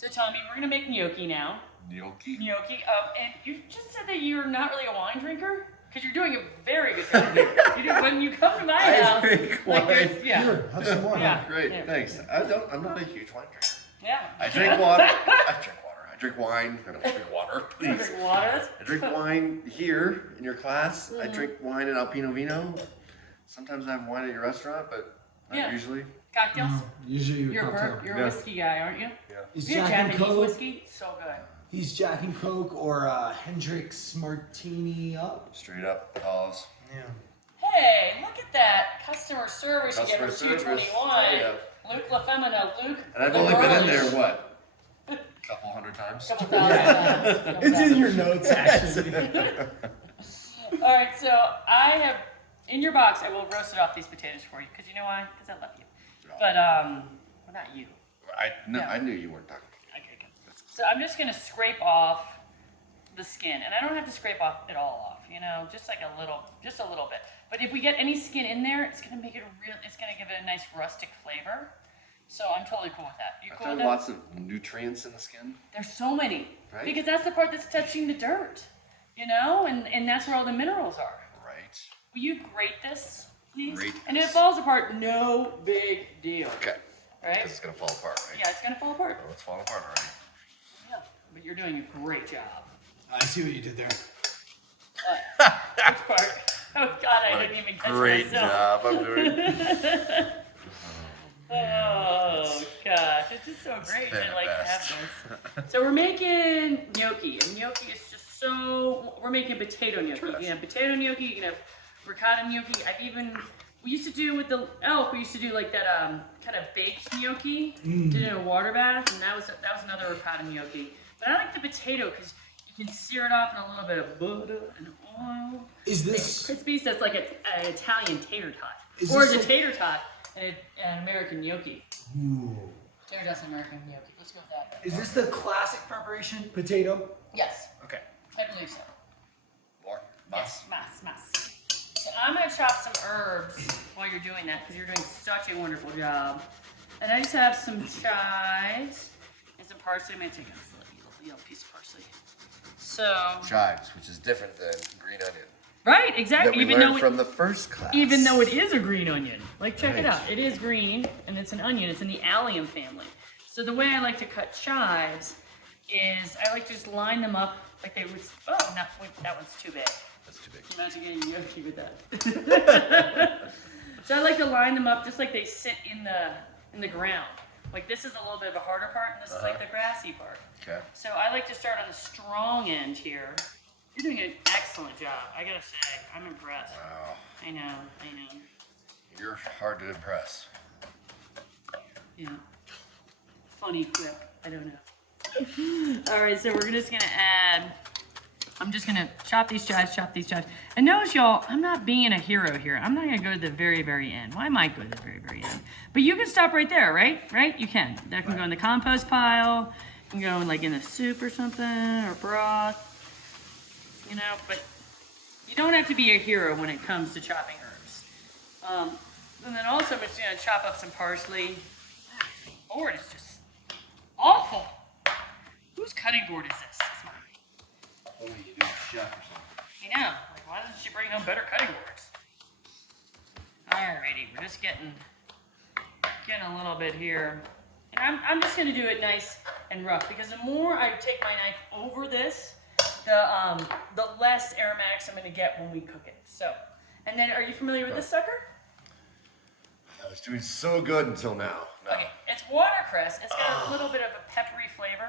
So Tommy, we're gonna make gnocchi now. Gnocchi. Gnocchi. And you just said that you're not really a wine drinker, because you're doing a very good job here. When you come to my house, drink wine. yeah. Here, have some more. Yeah. Great, Yeah. thanks. I'm not a huge wine drinker. Yeah. I drink water. I drink wine. I don't drink water, You please. drink water. I drink wine here in your class. I drink wine at Alpino Vino. Sometimes I have wine at your restaurant, but not usually. Cocktails. Usually You're cocktail. a whiskey guy, aren't you? Yeah. He's You're Jack and Japanese Coke. whiskey. So good. He's Jack and Coke or Hendrix Martini up. Straight up, calls. Yeah. Hey, look at that customer service you get Customer from service. 221. Yeah. Luke LaFemina. Luke. And I've only been in there, what? A couple hundred times? Couple thousand times. It's in your notes, actually. All right, so I have in your box. I will roast it off these potatoes for you because you know why? Because I love you. But well, not you. I knew you weren't talking. Okay, good. So I'm just gonna scrape off the skin, and I don't have to scrape off it all off. You know, just like a little bit. But if we get any skin in there, it's gonna make it real. It's gonna give it a nice rustic flavor. So I'm totally cool with that. You I cool with found that? lots of nutrients in the skin. There's so many. Right? Because that's the part that's touching the dirt. You know, and that's where all the minerals are. Right. Will you grate this, please? Grate And if it this. falls apart, no big deal. Okay. Right? This is gonna fall apart, right? Yeah, it's gonna fall apart. Oh, it's falling apart already. Yeah. But you're doing a great job. I see what you did there. Which part? Oh God, I didn't even catch Great myself. job I'm doing. Oh gosh, it's just so great been to the like best. have this. So we're making gnocchi, and gnocchi is just so. We're making potato gnocchi. You can have potato gnocchi. You can have ricotta gnocchi. We used to do with the elk. We used to do like that kind of baked gnocchi. Did it in a water bath, and that was another ricotta gnocchi. But I like the potato because you can sear it off in a little bit of butter and oil. Is this Crispy, so it's like an Italian tater tot, Is or this it's a a- tater tot and an American gnocchi. Ooh. Tater tots and American gnocchi. Let's go with that. Is this the classic preparation? Potato? Yes, Okay. I believe so. More? Yes, mas. So I'm gonna chop some herbs while you're doing that because you're doing such a wonderful job. And I just have some chives and some parsley. I'm gonna take a little piece of parsley. So, Chives, which is different than green onion. right, That exactly. we Even learned though from the first class. even though it is a green onion. Like, check it Right. out. It is green, and it's an onion. It's in the allium family. So the way I like to cut chives is I like to just line them up like they would. Oh, no, wait, that one's too big. That's too big. Imagine getting gnocchi with that. So I like to line them up just like they sit in the ground. Like this is a little bit of a harder part, and this is like the grassy part. Okay. So I like to start on the strong end here. You're doing an excellent job. I gotta say, I'm impressed. Wow. I know. You're hard to impress. Yeah. Funny quip. I don't know. All right, so we're just gonna add. I'm just gonna chop these chives. And notice, y'all, I'm not being a hero here. I'm not gonna go to the very, very end. Well, I might go to the very, very end. But you can stop right there, right? Right? You can. That can go in the compost pile. You can go in, like in the soup or something, or broth. You know, but you don't have to be a hero when it comes to chopping herbs. And then also I'm just gonna chop up some parsley. The board is just awful. Whose cutting board is this? It's mine. Only you do chef or something. I know. Like, why doesn't she bring home better cutting boards? Alrighty, we're just getting a little bit here. And I'm just gonna do it nice and rough because the more I take my knife over this, the less aromatics I'm gonna get when we cook it. So, and then are you familiar with this sucker? I was doing so good until now. No. Okay, it's watercress. It's got a little bit of a peppery flavor.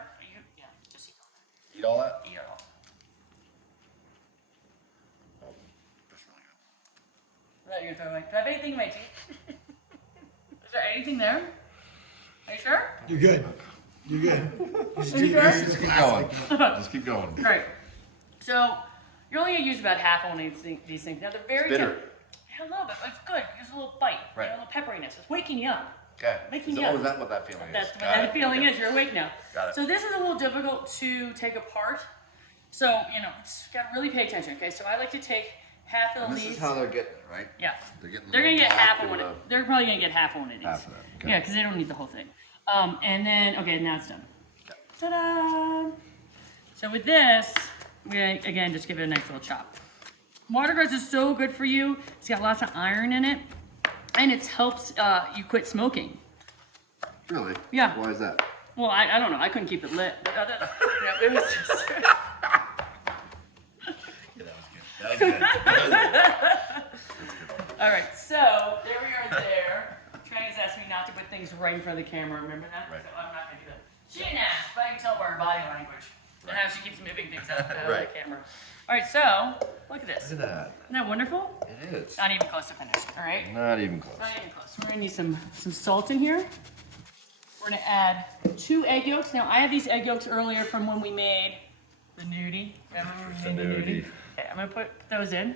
Yeah, just eat all that. Eat all that? Eat it all. Oh, that's really good. What are you gonna throw away? Do I have anything in my teeth? Is there anything there? Are you sure? You're good. You're good. Are you sure? Just keep going. Just keep going. All right. So you're only gonna use about half one of these things. Now the very Bitter. yeah, a little bit, but it's good. There's a little bite, Right. a little pepperiness. It's waking you up. Okay. Making So, you up. is that what that feeling That's is? what Got that it. feeling Okay. is. You're awake now. Got it. So this is a little difficult to take apart. So it's got to really pay attention. Okay. So I like to take half of the And this leaves. is how they're getting it, right? Yeah. They're getting. They're gonna get half of one one. They're probably gonna get half of one of these. Half of that, okay. Yeah, because they don't need the whole thing. And then okay, now it's done. Ta-da! So with this, we're gonna, again, just give it a nice little chop. Watercress is so good for you. It's got lots of iron in it, and it helps you quit smoking. Really? Yeah. Why is that? Well, I don't know. I couldn't keep it lit. But it was just... Yeah, that was good. All right, so there we are there. Trini's asked me not to put things right in front of the camera. Remember that? Right. So I'm not going to do that. She didn't ask, but I can tell by her body language and how she keeps moving things out of Right. the camera. All right, so look at this. Look at that. Isn't that wonderful? It is. Not even close to finished. All right. Not even close. Not even close. We're gonna need some salt in here. We're gonna add 2 egg yolks. Now I had these egg yolks earlier from when we made the gnocchi. Remember when we made the gnocchi. Okay, I'm gonna put those in.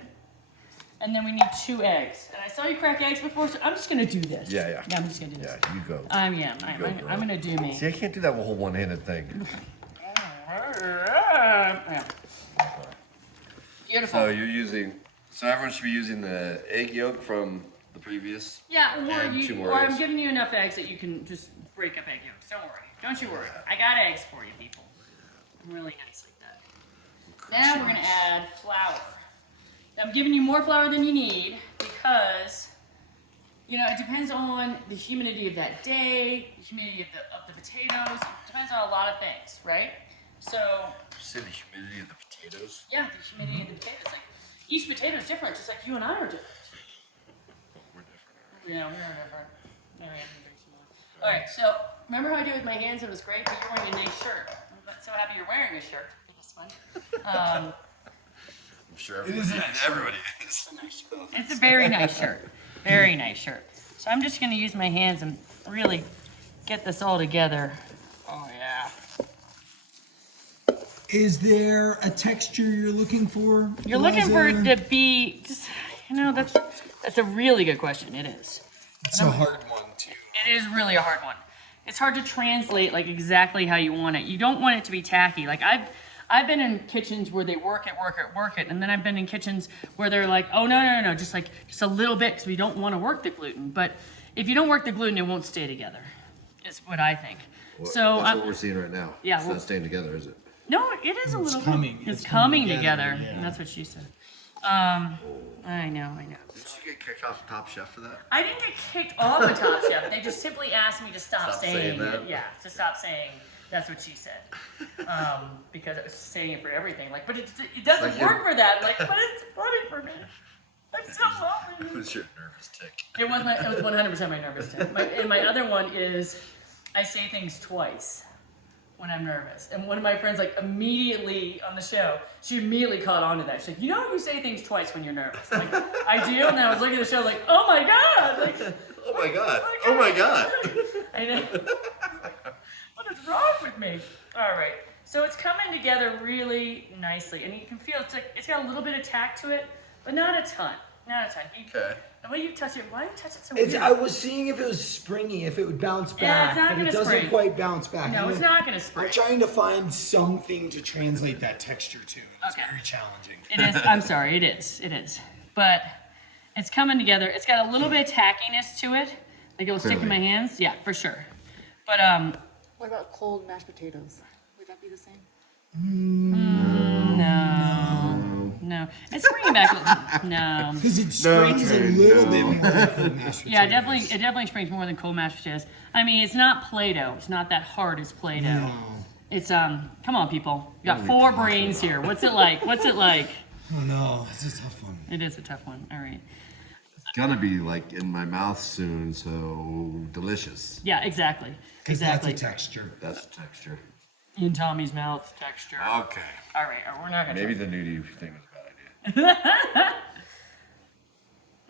And then we need 2 eggs. And I saw you crack eggs before, so I'm just gonna do this. Yeah, yeah. Yeah, I'm just gonna do this. Yeah, you go. I'm go, I'm gonna do me. See, I can't do that whole one-handed thing. Yeah. Beautiful. So you're using. So everyone should be using the egg yolk from the previous. Yeah, And 2 more or I'm eggs. giving you enough eggs that you can just break up egg yolks. Don't worry. Don't you worry. I got eggs for you, people. Really nice like that. Now we're gonna add flour. Now I'm giving you more flour than you need because, you know, it depends on the humidity of that day, the humidity of the potatoes. It depends on a lot of things, right? So, Did you say the humidity of the potatoes? yeah, the humidity of the potatoes. Like, each potato is different, just like you and I are different. We're different. Yeah, we are different. All right, I'm gonna drink some more. All right, so remember how I did it with my hands? It was great, but you're wearing a nice shirt. I'm so happy you're wearing a shirt. This one. I'm sure everybody is. It's a very nice shirt. Very nice shirt. So I'm just gonna use my hands and really get this all together. Oh yeah. Is there a texture you're looking for? You're looking for it Eliza? to be just, you know, that's a really good question. It is. It's a hard one too. It is really a hard one. It's hard to translate like exactly how you want it. You don't want it to be tacky. Like I've been in kitchens where they work it, and then I've been in kitchens where they're like, oh no, just a little bit because we don't want to work the gluten. But if you don't work the gluten, it won't stay together. Is what I think. So that's what we're seeing right now. Yeah, It's well- not staying together, is it? no, it is a little coming. bit. It's It's coming coming together. together, yeah. And that's what she said. I know. Did you get kicked off the Top Chef for that? I didn't get kicked off the Top Chef. They just simply asked me to stop saying saying that? it. Yeah, to stop saying. That's what she said. Because I was saying it for everything. Like, but it doesn't Like work for that. Like, but it's funny for me. I'm so It lonely. was your nervous tick. It was 100% my nervous tick. And my other one is I say things twice when I'm nervous. And one of my friends, like, immediately on the show, she immediately caught on to that. She's like, you know, you say things twice when you're nervous. I'm like, I do. And I was looking at the show like, oh my God. Like, Oh my god. Oh my god. I know. What is wrong with me? All right. So it's coming together really nicely. And you can feel it's got a little bit of tack to it, but not a ton. Not a ton. Okay. The way you touch it, why do you touch it so It's, weird? I was seeing if it was springy, if it would bounce Yeah, back, it's not but gonna it doesn't spring. quite bounce back. No, it's not going to spring. I'm trying to find something to translate that texture to. It's Okay. very challenging. It is. I'm sorry. It is. It is. But it's coming together. It's got a little bit of tackiness to it. Like it'll stick in my hands. Yeah, for sure. But What about cold mashed potatoes? Would that be the same? no. It's bringing back. No. Because it springs a little no. bit more than cold mashed potatoes. Yeah, it definitely springs more than cold mashed potatoes. I mean, it's not Play-Doh. It's not that hard as Play-Doh. No. It's come on, people. You got 4 brains here. What's it like? What's it like? Oh no, this is a tough one. It is a tough one. All right. It's gonna be like in my mouth soon, so delicious. Yeah, exactly. Because Exactly. that's a texture. That's the texture. In Tommy's mouth texture. Okay. All right, we're not gonna. Maybe the nudie thing was a bad idea.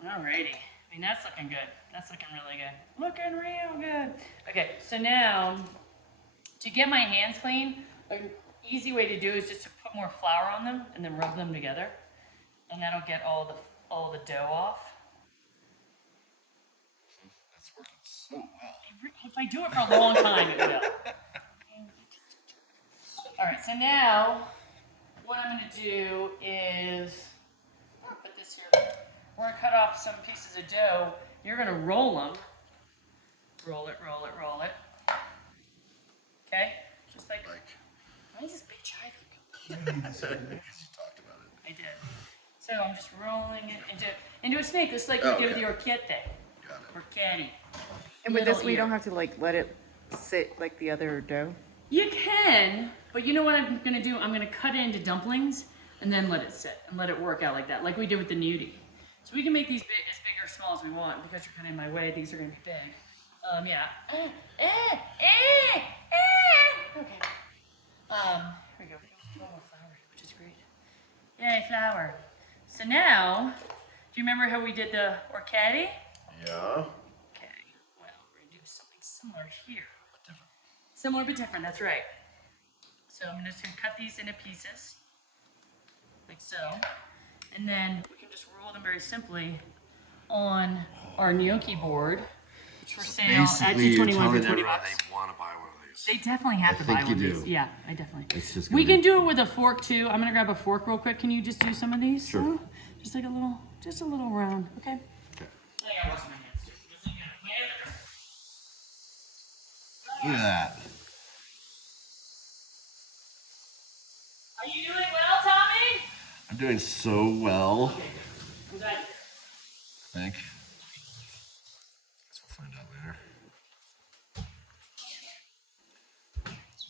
Alrighty. I mean, that's looking good. That's looking really good. Looking real good. Okay, so now, to get my hands clean, an easy way to do is just to put more flour on them and then rub them together. And that'll get all the dough off. That's working so well. If I do it for a long time, it will. Alright, so now, what I'm going to do is, I'm gonna put this here. We're going to cut off some pieces of dough. You're going to roll them. Roll it. Okay? Just like like? I just bitch I Because you talked about it. I did. So I'm just rolling it into a snake, just like Oh, you do with okay. the orchette. Got it. Orchetti. And with this, Little we ear. don't have to like let it sit like the other dough. You can, but you know what I'm gonna do? I'm gonna cut it into dumplings and then let it sit and let it work out like that, like we did with the gnudi. So we can make these as big or small as we want. Because you're kind of in my way, these are gonna be big. Yeah. Okay. Here we go. One more flour, which is great. Yay, flour. So now, do you remember how we did the orchetti? Yeah. Okay. Well, we're gonna do something similar here. Similar but different, that's right. So I'm just gonna cut these into pieces, like so. And then we can just roll them very simply on our gnocchi board, which for sale at Basically, you're G21 telling for 20 everyone bucks. they want to buy one of these. They definitely have to buy think one you of these. do. Yeah, I definitely. It's just We gonna can do it with a fork too. I'm gonna grab a fork real quick. Can you just do some of these? Sure. Huh? Just like just a little round, okay? Okay. I gotta wash my hands too. because my hands are- Look at that. Are you doing well, Tommy? I'm doing so well. I'm glad. I think. Guess we'll find out later.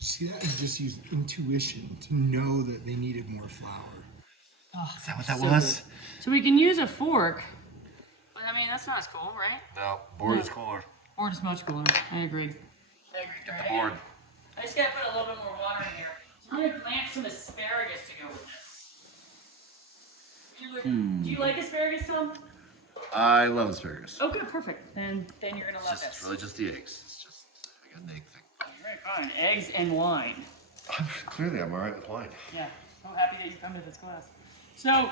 You see that? You just used intuition to know that they needed more flour. Is that what that So was? good. So we can use a fork, but I mean that's not as cool, right? No, board is cooler. Board is much cooler. I agree. Get the board. I just gotta put a little bit more water in here. So I'm gonna blanch some asparagus to go with this. Do you like asparagus, Tom? I love asparagus. Okay, perfect. Then you're gonna love It's this. really just the eggs. It's just I got an egg thing. Very fine. Eggs and wine. Clearly, I'm alright with wine. Yeah. So happy that you come to this class. So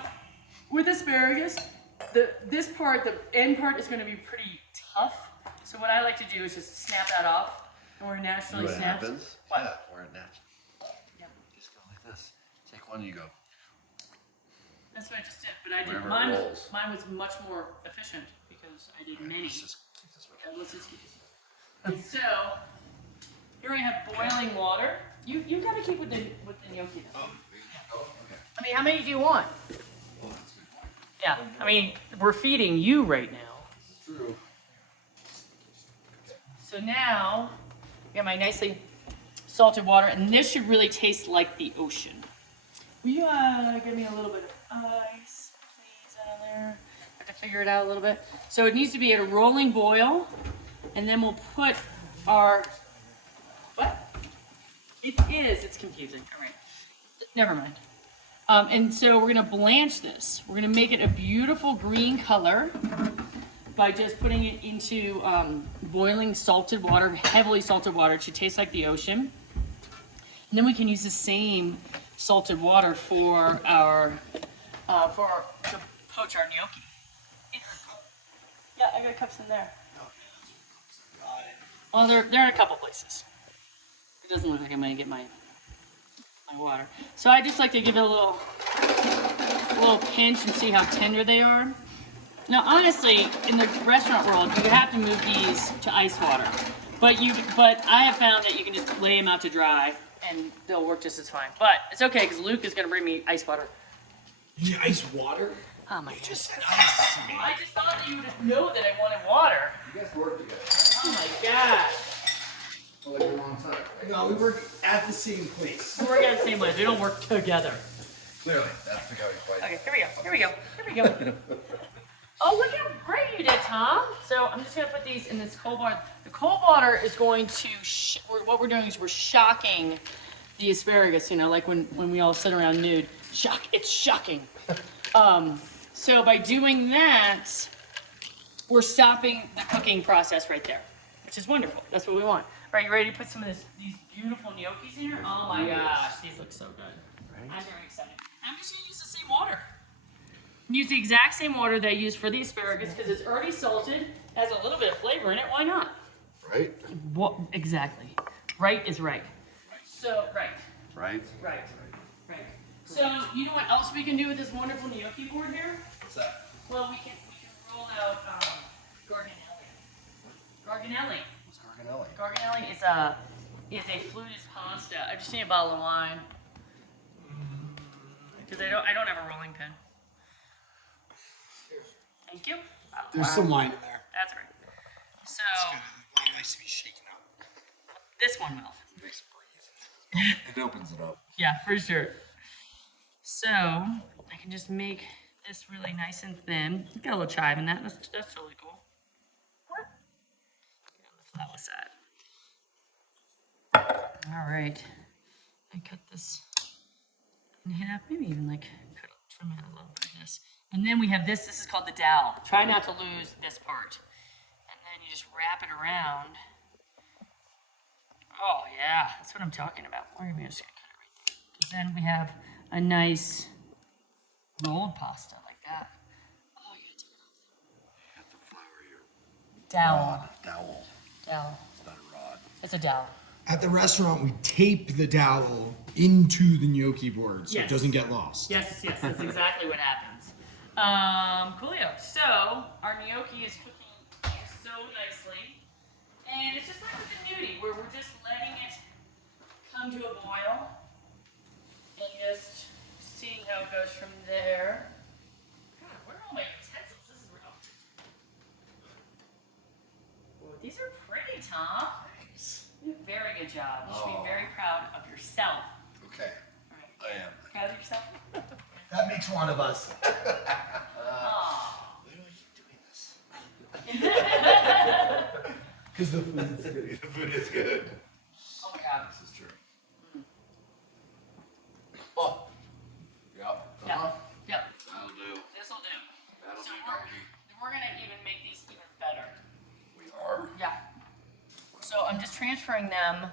with asparagus, this part, the end part is gonna be pretty tough. So what I like to do is just snap that off. And where it You know naturally what snaps. happens? What? Yeah, where it naps. Yep. Just go like this. Take one and you go. That's what I just did, but I did Wherever it mine. rolls. Mine was much more efficient because I did many. Let's just keep this one. Let's just keep this. And so here I have boiling water. You gotta keep with the gnocchi. Though. Oh, okay. I mean, how many do you want? Yeah, I mean, we're feeding you right now. True. So now I got my nicely salted water, and this should really taste like the ocean. Will you give me a little bit of ice, please, out of there? I have to figure it out a little bit. So it needs to be at a rolling boil, and then we'll put our, what? It is, it's confusing, all right. Never mind. And so we're gonna blanch this. We're gonna make it a beautiful green color by just putting it into boiling salted water, heavily salted water. It should taste like the ocean. And then we can use the same salted water for our to poach our gnocchi. Yeah, I got cups in there. Well, they're in a couple places. It doesn't look like I'm gonna get my water. So I just like to give it a little pinch and see how tender they are. Now, honestly, in the restaurant world, you have to move these to ice water. But I have found that you can just lay them out to dry, and they'll work just as fine. But it's okay, because Luke is going to bring me ice water. You need ice water? Oh my You God. just said ice, man. I just thought that you would know that I wanted water. You guys work together. Oh my God. For like a long time. No, we work at the same place. We work at the same place. We don't work together. Clearly, that's the guy who's fighting. Okay, here we go. Oh, look how great you did, Tom. So I'm just going to put these in this cold water. The cold water is going to, what we're doing is we're shocking the asparagus, you know, like when we all sit around nude. It's shocking. So by doing that, we're stopping the cooking process right there, which is wonderful. That's what we want. All right, you ready to put some of these beautiful gnocchis in here? Oh my gosh, these look so good. Right? I'm very excited. I'm just gonna use the same water. Use the exact same water that I used for the asparagus because it's already salted, has a little bit of flavor in it. Why not? Right? What exactly? Right is right. So right. Right? Right. So you know what else we can do with this wonderful gnocchi board here? What's that? Well, we can roll out garganelli. Garganelli. What's garganelli? Garganelli is a is a fluted pasta. I just need a bottle of wine. Because I don't have a rolling pin. Thank you. There's some wine in there. That's right. So Wine likes to be shaken up. this one will. Makes it breathe. It opens it up. Yeah, for sure. So I can just make this really nice and thin. Got a little chive in that. That's totally cool. Get on the flour side. All right. I cut this in half, maybe even like trim it a little bit of this. And then we have this. This is called the dowel. Try not to lose this part. And then you just wrap it around. Oh yeah, that's what I'm talking about. We're just gonna cut it right there. Because then we have a nice rolled pasta like that. Oh, you gotta take it off. You have to flour your Dowel. dowel. Dowel. It's not a rod. It's a dowel. At the restaurant, we tape the dowel into the gnocchi board so Yes. it doesn't get lost. Yes, that's exactly what happens. Coolio. So our gnocchi is cooking so nicely, and it's just like with the nudie, where we're just letting it come to a boil, and just seeing how it goes from there. God, where are all my utensils? This is real. Well, these are pretty, Tom. Thanks. You did a very good job. You should be very proud of yourself. Okay. All right. I am. Proud of yourself? That makes one of us. Aw. Why do I keep doing this? Because the food's good. The food is good. Oh my God. This is true. Oh. Yep. Yep. Yep. That'll do. This'll do. That'll So do, we're, gnocchi. we're gonna even make these even better. We are. Yeah. So I'm just transferring them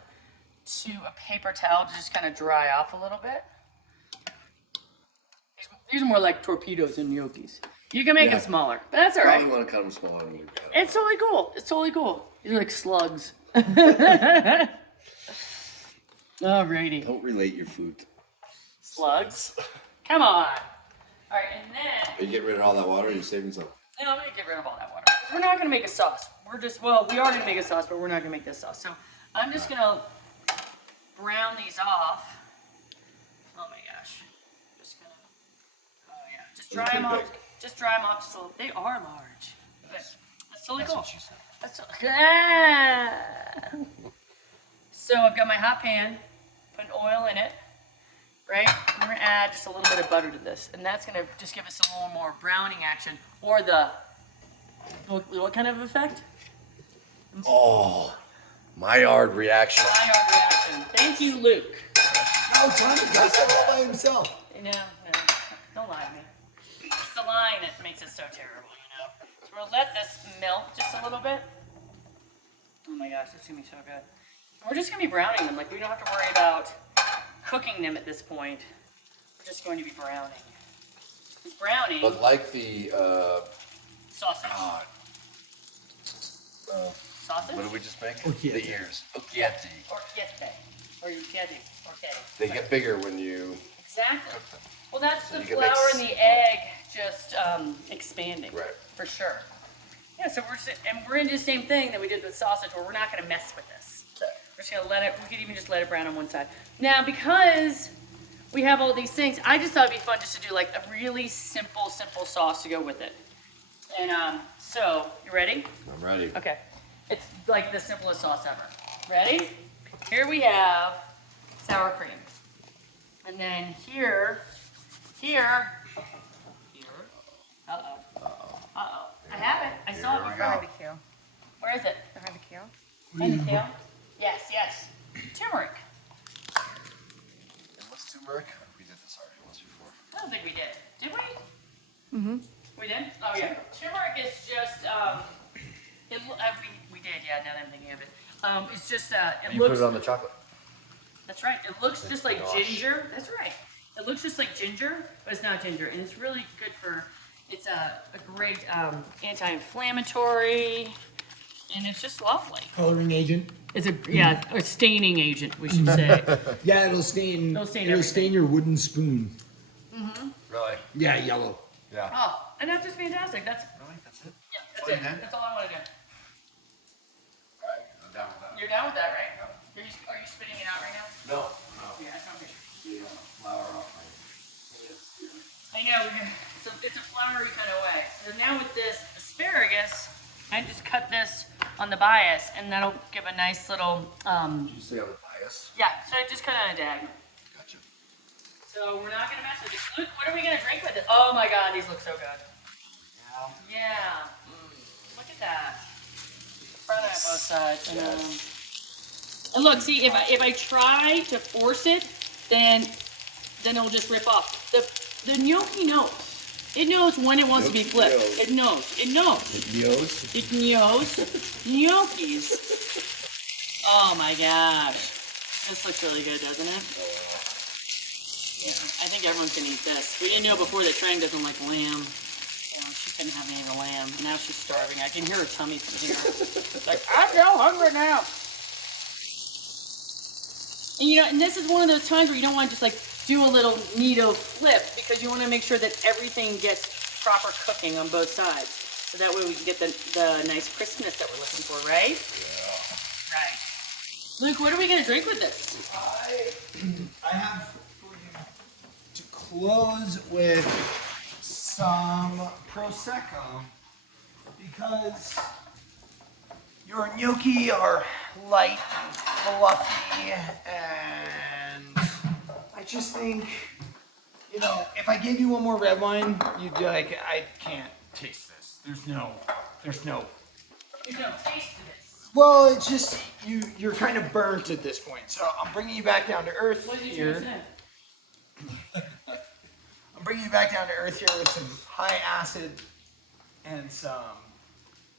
to a paper towel to just kind of dry off a little bit. These are more like torpedoes than gnocchis. You can make them smaller, but that's all Probably right. want to cut them smaller than we cut them. It's totally cool. It's totally cool. These are like slugs. Alrighty. Don't relate your food. Slugs. Come on. All right, and then Are you getting rid of all that water? Or are you saving some? I'm gonna get rid of all that water. We're not gonna make a sauce. We're just, well, we are gonna make a sauce, but we're not gonna make this sauce. So I'm just gonna brown these off. Oh my gosh. Just gonna, oh yeah. Just Those are dry them pretty off. big. Just dry them off just a little. They are large. But that's totally cool. what she said. That's so I've got my hot pan, put oil in it, right? We're gonna add just a little bit of butter to this, and that's gonna just give us a little more browning action, or the, what kind of effect? Oh, Maillard reaction. Maillard reaction. Thank you, Luke. No, Tommy does that all by himself. No, don't lie to me. It's the line that makes it so terrible, you know? So we'll let this melt just a little bit. Oh my gosh, it's gonna be so good. And we're just gonna be browning them. Like, we don't have to worry about cooking them at this point. We're just going to be browning. It's browning. But like the, Sausage. God. Sausage? What did we just make? Occhiette. The ears. Occhiette. Orchiette. Or yucchetti. Orchetti. They get bigger when you Exactly. cook them. Well, that's So the you can flour make and the small- egg just expanding. Right. For sure. Yeah, so we're gonna do the same thing that we did with sausage, where we're not gonna mess with this. Okay. We're just gonna let it. We could even just let it brown on one side. Now, because we have all these things, I just thought it'd be fun just to do like a really simple sauce to go with it. And so you ready? I'm ready. Okay. It's like the simplest sauce ever. Ready? Here we have sour cream. And then here. Uh-oh. I have it. I saw it Here we before. go. Barbecue. Where is it? Behind the kale. And the kale? Yes. Turmeric. And what's turmeric? We did this already once before. I don't think we did. Did we? Mm-hmm. We did? Oh, yeah. Turmeric is just, we did, yeah, now that I'm thinking of it. It's just, it You looks, put it on the chocolate. that's right, it looks just like Gosh. ginger. That's right. It looks just like ginger, but it's not ginger. And it's really good for, it's a great anti-inflammatory, and it's just lovely. Coloring agent. It's a staining agent, we should say. Yeah, it'll stain. It'll stain It'll everything. stain your wooden spoon. Really? Yeah, yellow. Yeah. Oh, and that's just fantastic. That's, Really? That's it? yeah, that's all you it. had? That's all I want to do. Alright, I'm down with that. You're down with that, right? Are you I just cut this on the bias, and that'll give a nice little, Did you say on the bias? yeah, so just cut it on a diagonal. Gotcha. So we're not gonna mess with this. Luke, what are we gonna drink with it? Oh my God, these look so good. Yeah. Look at that. Fry that both sides. And look, see, if I try to force it, then it'll just rip off. The gnocchi knows. It knows when it wants to be flipped. Gnocchi knows. It knows. It knows. It knows. It knows. Gnocchis. Oh my gosh. This looks really good, doesn't it? Yeah, I think everyone's gonna eat this. We didn't know before that Trang doesn't like lamb. You know, she couldn't have any of the lamb. Now she's starving. I can hear her tummy from here. It's like, I feel hungry now. And you know, and this is one of those times where you don't want to just like do a little neato flip, because you want to make sure that everything gets proper cooking on both sides. So that way we can get the nice crispness that we're looking for, right? Yeah. Right. Luke, what are we gonna drink with this? I have for you to close with some prosecco, because your gnocchi are light and fluffy, and I just think, you know, if I gave you one more red wine, you'd be like, I can't taste this. There's no. There's no taste to this. Well, it's just you're kind of burnt at this point. So I'm bringing you back down to earth What did you here. say? I'm bringing you back down to earth here with some high acid and some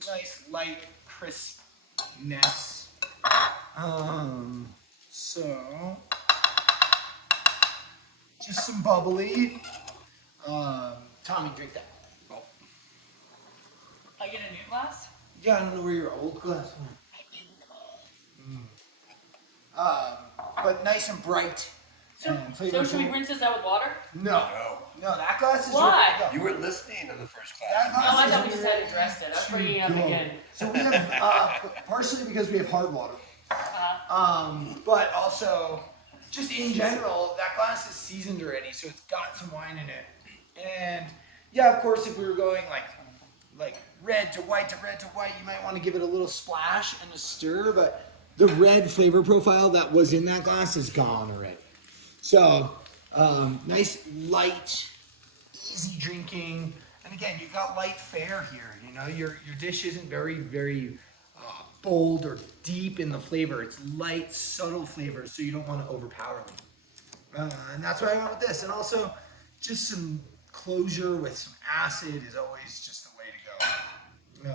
nice light crispness. So just some bubbly. Tommy, drink that. Oh. I get a new glass? Yeah, I don't know where your old glass went. But nice and bright. So and should we flavorful. rinse this out with water? No, that glass is Why? ready to go. You were listening to the first That class. Oh, I glass thought we is just had addressed it. I was bringing it up go. again. So we have partially because we have hard water, but also just in general, that glass is seasoned already, so it's got some wine in it. And yeah, of course, if we were going like red to white to red to white, you might want to give it a little splash and a stir, but the red flavor profile that was in that glass is gone already. So nice, light, easy drinking. And again, you've got light fare here. You know, your dish isn't very bold or deep in the flavor. It's light, subtle flavors, so you don't want to overpower them. And that's why I went with this. And also, just some closure with some acid is always just the way to go.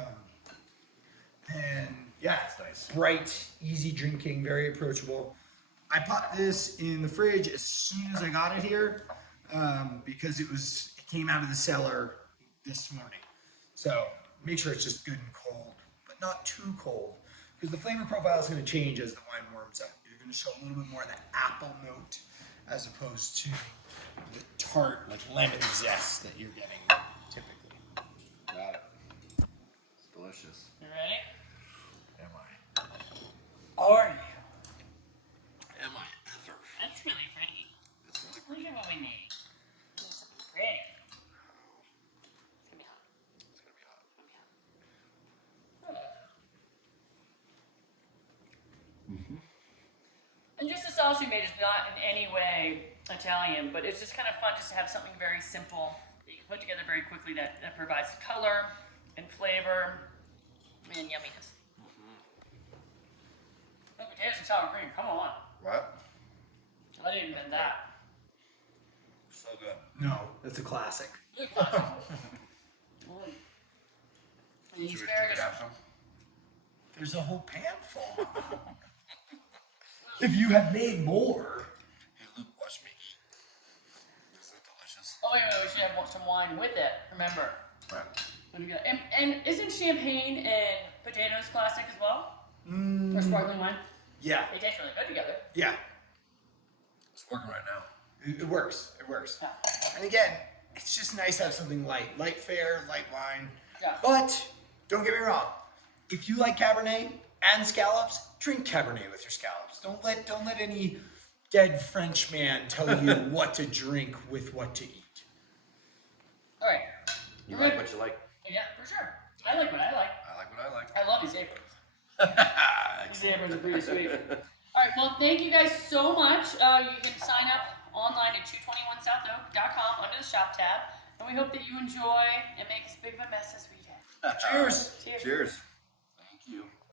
And yeah, it's nice. Bright, easy drinking, very approachable. I bought this in the fridge as soon as I got it here because it came out of the cellar this morning. So make sure it's just good and cold, but not too cold, because the flavor profile is going to change as the wine warms up. You're going to show a little bit more of the apple note as opposed to the tart, like lemon zest that you're getting typically. Got it. It's delicious. You ready? Am I? Are you? Am I ever? That's really pretty. It's really Look at what we need. It's pretty. It's gonna be hot. It's gonna be hot. And just the sauce we made is not in any way Italian, but it's just kind of fun just to have something very simple that you can put together very quickly that provides color and flavor and yumminess. Oh, potatoes and sour cream, come on. What? I didn't invent that. So good. No, that's a classic. And the Should we asparagus. have some? There's a whole pan full. If you had made more. Hey, Luke, watch me eat. Isn't it delicious? Oh wait, we should have some wine with it. Remember. Right. What do we got? And isn't champagne and potatoes classic as well? Or sparkling wine? Yeah, They taste really good together. yeah. It's working right now. It works. It works. Yeah. And again, it's just nice to have something light. Light fare, light wine. Yeah. But don't get me wrong. If you like Cabernet and scallops, drink Cabernet with your scallops. Don't let any dead French man tell you what to drink with what to eat. All right. You We're like good. what you like. Yeah, for sure. I like what I like. I like what I like. aprons. These aprons are pretty sweet. All right, well, thank you guys so much. You can sign up online at 221southoak.com under the shop tab. And we hope that you enjoy and make as big of a mess as we did. Cheers. Cheers. Cheers. Thank you.